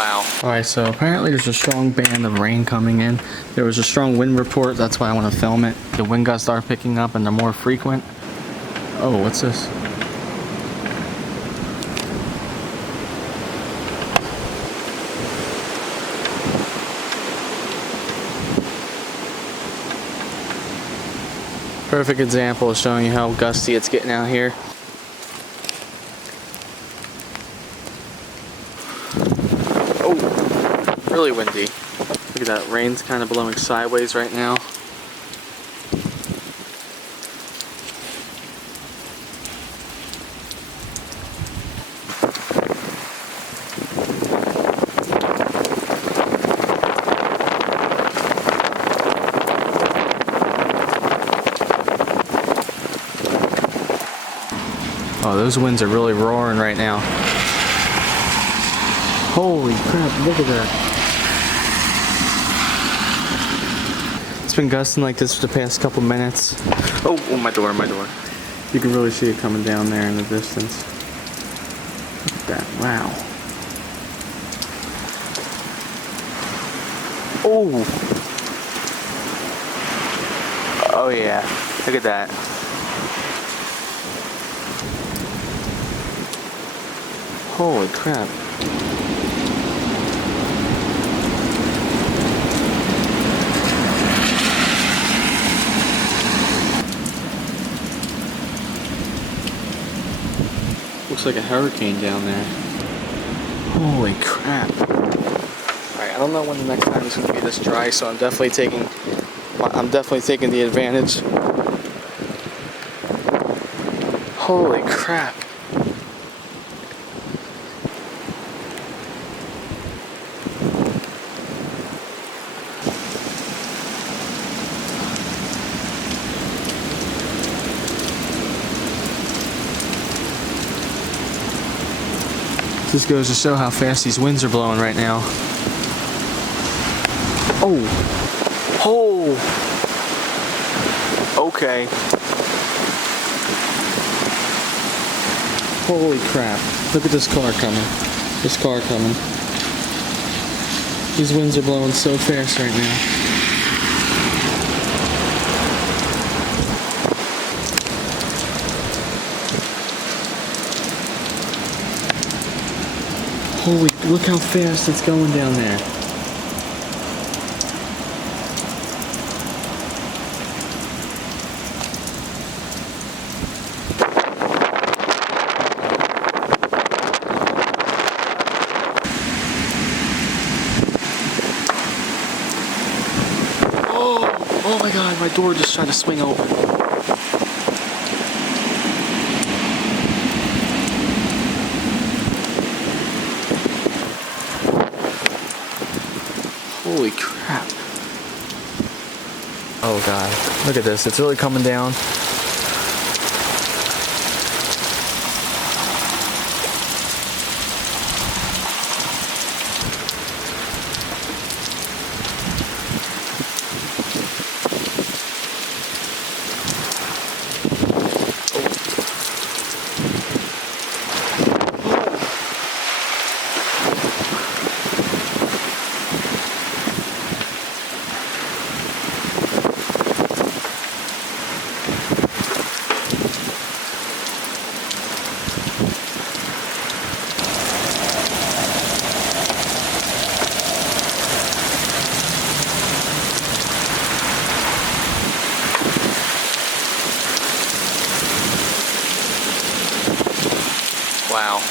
Wow. Alright, so apparently there's a strong band of rain coming in. There was a strong wind report, that's why I want to film it. The wind gusts are picking up and they're more frequent. Oh, what's this? Perfect example of showing you how gusty it's getting out here. Oh, really windy. Look at that, rain's kind of blowing sideways right now. Oh, those winds are really roaring right now. Holy crap, look at that. It's been gusting like this for the past couple minutes. Oh, my door. You can really see it coming down there in the distance. Look at that, wow. Oh! Oh yeah, look at that. Holy crap. Looks like a hurricane down there. Holy crap. Alright, I don't know when the next time it's going to be this dry, so I'm definitely taking the advantage. Holy crap. This goes to show how fast these winds are blowing right now. Oh! Oh! Okay. Holy crap. Look at this car coming. These winds are blowing so fast right now. Holy, look how fast it's going down there. Oh my God, my door just tried to swing open. Holy crap. Oh God, look at this, it's really coming down. Wow.